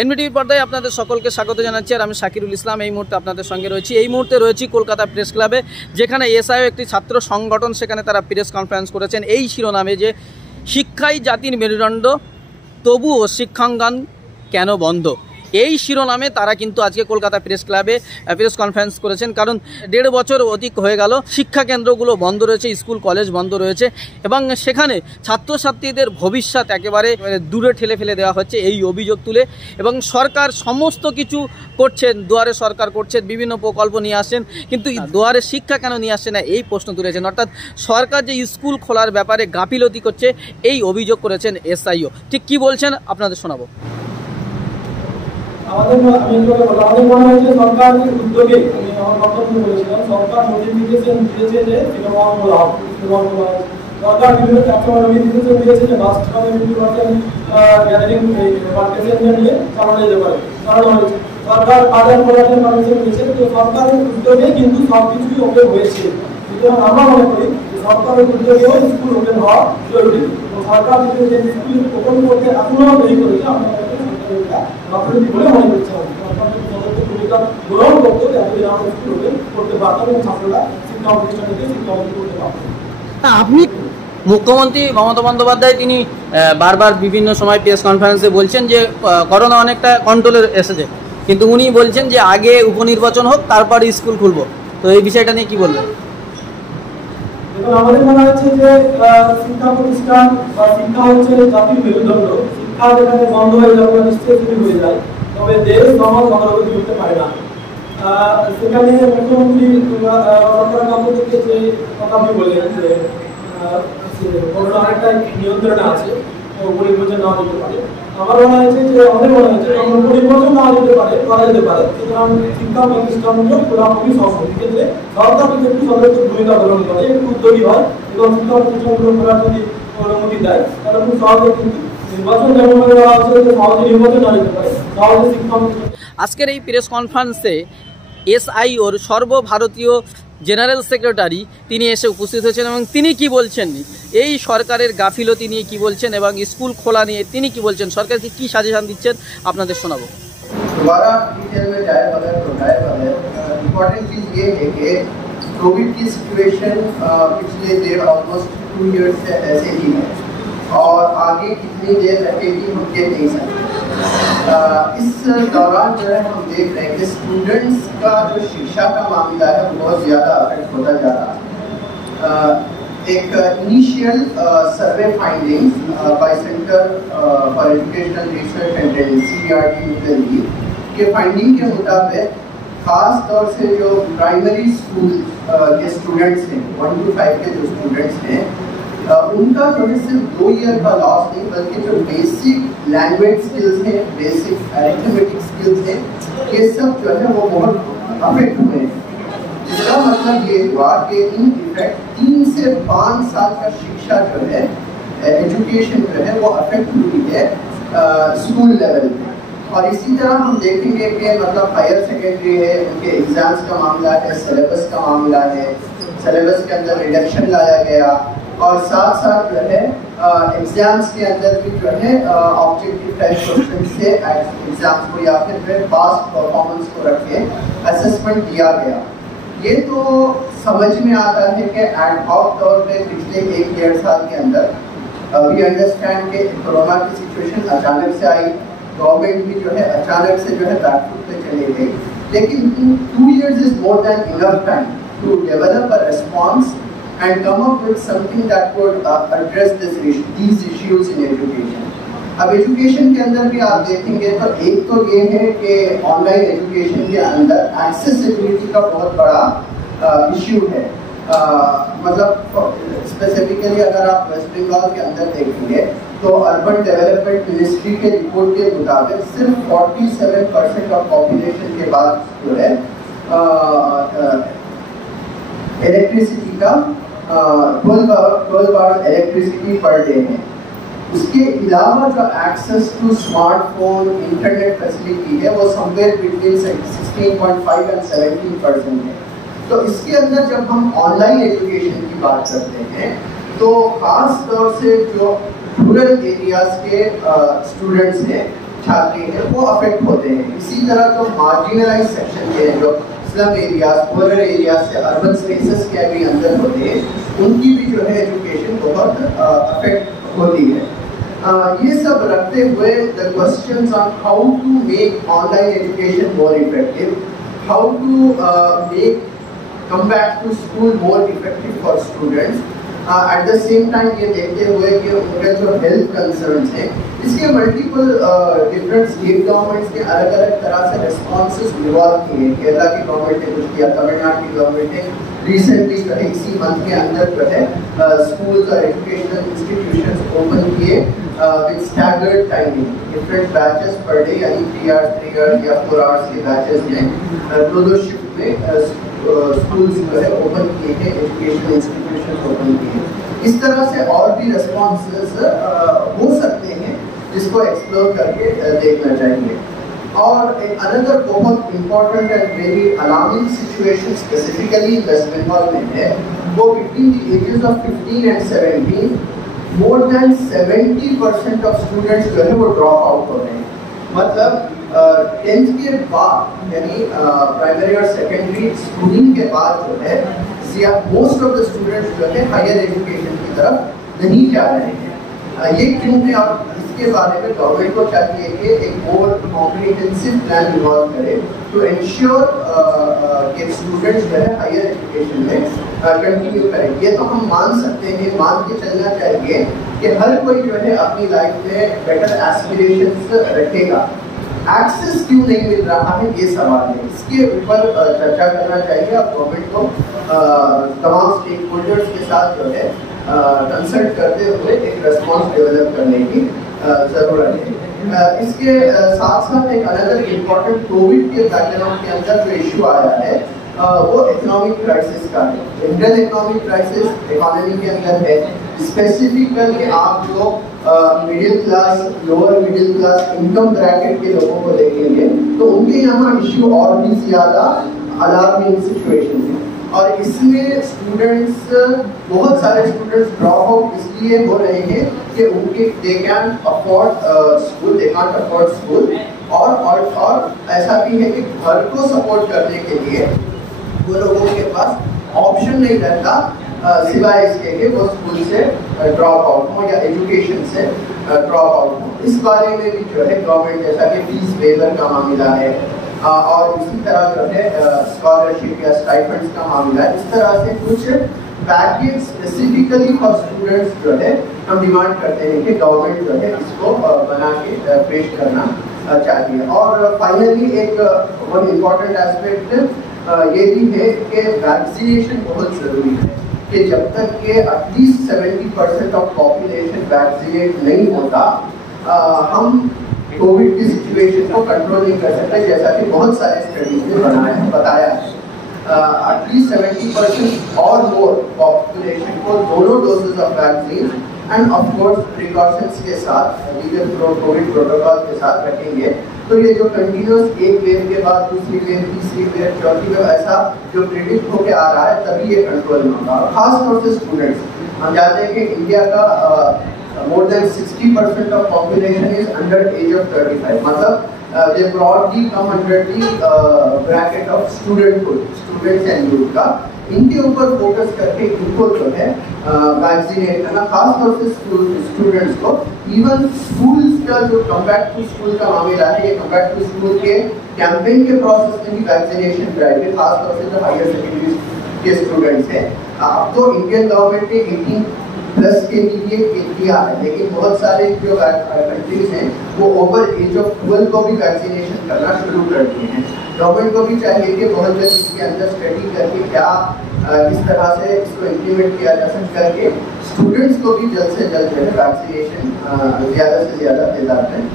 এনবিটিভির পর্দায় আপনাদের সকলকে স্বাগত জানাচ্ছি। আর আমি শাকিরুল ইসলাম এই মুহূর্তে আপনাদের সঙ্গে রয়েছি। এই মুহূর্তে রয়েছি কলকাতা প্রেস ক্লাবে, যেখানে এসআইও একটি ছাত্র সংগঠন, সেখানে তারা প্রেস কনফারেন্স করেছেন এই শিরোনামে যে শিক্ষাই জাতির মেরুদণ্ড, তবুও শিক্ষাঙ্গন কেন বন্ধ। এই শিরোনামে তারা কিন্তু আজকে কলকাতা প্রেস ক্লাবে প্রেস কনফারেন্স করেছেন। কারণ 1.5 বছর অধিক হয়ে গেল শিক্ষা কেন্দ্রগুলো বন্ধ রয়েছে, স্কুল কলেজ বন্ধ রয়েছে এবং সেখানে ছাত্রছাত্রীদের ভবিষ্যৎ একেবারে দূরে ঠেলে ফেলে দেওয়া হচ্ছে এই অভিযোগ তুলে। এবং সরকার সমস্ত কিছু করছেন, দুয়ারে সরকার করছেন, বিভিন্ন প্রকল্প নিয়ে আসছেন, কিন্তু দুয়ারে শিক্ষা কেন নিয়ে আসছে না এই প্রশ্ন তুলেছেন। অর্থাৎ সরকার যে স্কুল খোলার ব্যাপারে গাফিলতি করছে এই অভিযোগ করেছেন এসআইও। ঠিক কি বলছেন আপনাদের শোনাবো। আমাদের মনে হয় যে সরকারের উদ্যোগে, আমি আমার বক্তব্য বলেছিলাম, সরকার নোটিফিকেশন দিয়েছে যে সরকার বিভিন্ন প্ল্যাটফর্মে নোটিফিকেশন দিয়েছে যে বাস গ্যাদারিং প্যাসেঞ্জার নিয়ে চালানো যেতে পারে, চালানো হয়েছে। সরকার বাজার খোলার পারমিশন দিয়েছে, তো সরকারের উদ্যোগে কিন্তু সব কিছুই ওপেন হয়েছে। সুতরাং আমরা মনে করি সরকারের উদ্যোগেও স্কুল ওপেন হওয়া জরুরি। সরকার যে স্কুল ওপেন করতে এখনো দেরি করেছে, আমরা বলে মনে করছি ভূমিকা গ্রহণ করতে এতদিন আমরা স্কুল ওপেন করতে পারতাম এবং ছাত্ররা শিক্ষা প্রতিষ্ঠান থেকে শিক্ষা অর্জন করতে পারতাম। আপনি মুখ্যমন্ত্রী মমতা বন্দ্যোপাধ্যায় তিনি বারবার বিভিন্ন সময় প্রেস কনফারেন্সে বলছেন যে করোনা অনেকটা কন্ট্রোলে এসেছে, কিন্তু উনি বলছেন যে আগে উপনির্বাচন হোক তারপরে স্কুল খুলবো। তো এই বিষয়টা নিয়ে কি বলবেন? দেখুন, আমাদের মনে হচ্ছে যে শিক্ষা প্রতিষ্ঠান বা শিক্ষা হচ্ছে জাতির মেরুদণ্ড। শিক্ষা যেখানে বন্ধ হয়ে যাবে, নিশ্চয়ই শুরু হয়ে যায়, তবে দেশ সমাজ অগ্রগতি করতে পারে না। সেখানে মুখ্যমন্ত্রী সরকারের পক্ষ থেকে যে কথা আপনি বললেন যে করোনা অনেকটা নিয়ন্ত্রণে আছে, পরিবর্তন নেওয়া যেতে পারে। আমাদের মনে হয়েছে যে পরিবর্তন নেওয়া যেতে পারে, করা যেতে পারে। সুতরাং শিক্ষা প্রতিষ্ঠানগুলো পুরোপুরি সফল ক্ষেত্রে সরকার যদি একটু সদস্য ভূমিকা গ্রহণ করে, একটু উদ্যোগী হয় এবং শিক্ষা প্রতিষ্ঠানগুলো খোলার যদি অনুমতি দেয়, তাহলে খুব সহজে কিন্তু নির্বাচন যেমন করা হচ্ছে সহজে নির্বাচন না যেতে পারে, সহজে শিক্ষা। আজকের এই প্রেস কনফারেন্সে এসআইওর সর্বভারতীয় জেনারেল সেক্রেটারি তিনি এসে উপস্থিত হয়েছেন এবং তিনি কি বলছেন এই সরকারের গাফিলতি নিয়ে কি বলছেন এবং স্কুল খোলা নিয়ে তিনি কি বলছেন, সরকারকে কি সাজেশন দিচ্ছেন আপনাদের শোনাবো। दोबारा डिटेल में जाए बगैर इम्पोर्टेंट चीज़ ये है कि कोविड की सिचुएशन पिछले ऑलमोस्ट 2 ईयर्स से ऐसे ही है और आगे कितनी देर रहेगी हम कह नहीं सकते। इस दौरान जो है हम देख रहे हैं कि स्टूडेंट्स का जो शिक्षा का मामला है बहुत ज़्यादा अफेक्ट होता जा रहा है। एक initial survey findings bye centre for educational research and CBRD new Delhi के फाइंडिंग के मुताबिक खास तौर से जो प्राइमरी स्कूल के स्टूडेंट्स हैं, 1 to 5 के जो स्टूडेंट्स हैं, उनका जो है सिर्फ 2 ईयर का लॉस नहीं, बल्कि जो बेसिक लैंग्वेज स्किल्स हैं, बेसिक अरिथमेटिक स्किल्स हैं, ये सब जो है वो बहुत अफेक्ट हुए हैं। इसका मतलब ये हुआ कि इन इफेक्ट 3 से 5 साल का शिक्षा जो है, एजुकेशन जो है वो अफेक्ट हुई है स्कूल लेवल पे। और इसी तरह हम देखेंगे कि मतलब हायर सेकेंडरी है, उनके एग्जाम्स का मामला है, सिलेबस का मामला है, सिलेबस के अंदर रिडक्शन लाया गया और साथ साथ जो है एग्जाम्स के अंदर भी जो है ऑब्जेक्टिव टाइप क्वेश्चन से एग्जाम्स को या फिर पास्ट परफॉर्मेंस को रख के असेसमेंट दिया गया। ये तो समझ में आता है कि एड हॉक तौर पे पिछले 1-1.5 साल के अंदर वी अंडरस्टैंड कि कोरोना की सिचुएशन अचानक से आई, गवर्नमेंट भी जो है अचानक से जो है बैकफुट पे चली गई, लेकिन 2 years is more than enough time to develop a response and come up with something that would address these issues in education. अब एजुकेशन के अंदर भी आप देखेंगे तो एक तो ये है कि ऑनलाइन एजुकेशन के अंदर एक्सेसिबिलिटी का बहुत बड़ा इश्यू है। मतलब स्पेसिफिकली अगर आप वेस्ट बंगाल के अंदर देखेंगे तो अर्बन डेवलपमेंट मिनिस्ट्री के रिपोर्ट के मुताबिक सिर्फ 47% ऑफ पॉपुलेशन के बाद जो है इलेक्ट्रिसिटी का 12 आवर्स इलेक्ट्रिसिटी पर डे है। उसके अलावा जो access to smartphone internet facility है वो समवेयर बिटवीन 16.5 and 17% है। तो इसके अंदर जब हम ऑनलाइन एजुकेशन की बात करते हैं तो खास तौर से जो रूरल एरियाज के स्टूडेंट्स हैं छात्र हैं वो अफेक्ट होते हैं। इसी तरह जो मार्जिनलाइज सेक्शन के हैं, जो स्लम एरियाज, पोलर एरियाज से अर्बन स्पेसेस के भी अंदर होते हैं, उनकी भी जो है एजुकेशन बहुत अफेक्ट होती है। ये सब रखते हुए the questions on how to make online education more effective, how to make come back to school more effective for students, at the same time ये देखते हुए कि उनके जो हेल्थ कंसर्न्स हैं, इसके मल्टीपल डिफरेंट स्टेट गवर्नमेंट्स के अलग अलग तरह से रिस्पॉन्सेस इन्वॉल्व किए। केरला की गवर्नमेंट ने कुछ किया, तमिलनाडु की गवर्नमेंट ने रिसेंटली जो है इसी मंथ के अंदर जो है स्कूल्स और एजुकेशनल इंस्टीट्यूशंस ओपन किए with staggered timing, different batches per day, यानी 3 आवर्स या 4 आवर्स के बैचेस में दो शिफ्ट में स्कूल्स जो है ओपन किए हैं, एजुकेशनल इंस्टीट्यूशन ओपन किए हैं। इस तरह से और भी रिस्पॉन्सेस हो सकते हैं जिसको एक्सप्लोर करके देखना चाहिए। और एक अनदर बहुत important and very alarming situation specifically West Bengal में है, वो between the ages of 15 and 17 more than 70% of students जो है वो ड्रॉप आउट हो रहे हैं। मतलब 10th के बाद यानी प्राइमरी और सेकेंडरी स्कूलिंग के बाद जो है मोस्ट ऑफ द स्टूडेंट्स जो है हायर एजुकेशन की तरफ नहीं जा रहे हैं। ये क्यों है और इसके बारे में गवर्नमेंट को चाहिए कि एक मोर कॉम्प्रिहेंसिव प्लान इवॉल्व करे टू इंश्योर कि स्टूडेंट्स जो है हायर एजुकेशन में कंटिन्यू करें। ये तो हम मान सकते हैं, मान के चलना चाहिए कि हर कोई जो है अपनी लाइफ में बेटर एस्पिरेशंस रखेगा। एक्सेस क्यों नहीं मिल रहा है ये सवाल है, इसके ऊपर चर्चा करना चाहिए और गवर्नमेंट को तमाम स्टेक होल्डर्स के साथ जो है कंसल्ट करते हुए एक रेस्पॉन्स डेवलप करने की ज़रूरत है। इसके साथ साथ एक अनदर इम्पोर्टेंट कोविड के बैकग्राउंड के अंदर जो इशू आया है वो इकोनॉमिक क्राइसिस का है। इंडियन इकोनॉमिक क्राइसिस इकोनॉमी के अंदर है, स्पेसिफिकली आप लोग middle class, lower middle class income bracket के लोगों को देखेंगे तो उनके यहाँ इश्यू और भी ज़्यादा अलार्मिंग सिचुएशन है। और इसमें स्टूडेंट्स, बहुत सारे स्टूडेंट्स ड्रॉप आउट इसलिए हो रहे हैं कि उनके they can afford school, they can't afford school, और ऐसा भी है कि घर को सपोर्ट करने के लिए वो लोगों के पास ऑप्शन नहीं रहता सिवाय इसके कि वो स्कूल से ड्रॉप आउट हो या एजुकेशन से ड्रॉप आउट हो। इस बारे में भी जो है गवर्नमेंट, जैसा कि फीस वेवर का मामला है और इसी तरह जो है स्कॉलरशिप या स्टाइपेंड्स का मामला है, इस तरह से कुछ पैकेज स्पेसिफिकली फॉर स्टूडेंट्स जो है हम डिमांड करते हैं कि गवर्नमेंट जो है इसको बना के पेश करना चाहिए। और फाइनली एक वन इम्पॉर्टेंट एस्पेक्ट ये भी है कि वैक्सीनेशन बहुत ज़रूरी है, कि जब तक के एटलीस्ट 70% ऑफ पॉपुलेशन वैक्सीनेट नहीं होता हम कोविड की सिचुएशन को कंट्रोल नहीं कर सकते, जैसा कि बहुत सारे स्टडीज ने बताया है। एटलीस्ट 70% और मोर पॉपुलेशन को दोनों doses of vaccine and of course precautions के साथ, लीगल कोविड प्रोटोकॉल के साथ रखेंगे तो ये जो कंटिन्यूस एक वेव के बाद दूसरी वेव, तीसरी वेव, चौथी वेव ऐसा जो प्रेडिक्ट होके आ रहा है तभी ये कंट्रोल में होगा। खास तौर से स्टूडेंट्स, हम जानते हैं कि इंडिया का more than 60% of population is under as of 35, मतलब they broadly come under the bracket of students and youth का। इनके ऊपर फोकस करके इनको जो है वैक्सीनेट करना, खास तौर से स्टूडेंट्स को। इवन स्कूल्स का जो कम बैक टू स्कूल का मामला है, ये कम बैक टू स्कूल के कैंपेन के प्रोसेस में भी वैक्सीनेशन ड्राइव है, खास तौर से जो हायर सेकेंडरी के स्टूडेंट्स हैं। अब तो इंडियन गवर्नमेंट ने 18+ के लिए किया है, लेकिन बहुत सारे जो कंट्रीज हैं वो ओवर एज ऑफ 12 को भी वैक्सीनेशन करना शुरू कर दिए हैं। गवर्नमेंट को भी चाहिए कि बहुत जल्द इसके अंदर स्टडी करके क्या किस तरह से इसको इम्प्लीमेंट किया जा सकता है, करके स्टूडेंट्स को भी जल्द से जल्द जो है वैक्सीनेशन ज़्यादा से ज़्यादा दिलाते हैं।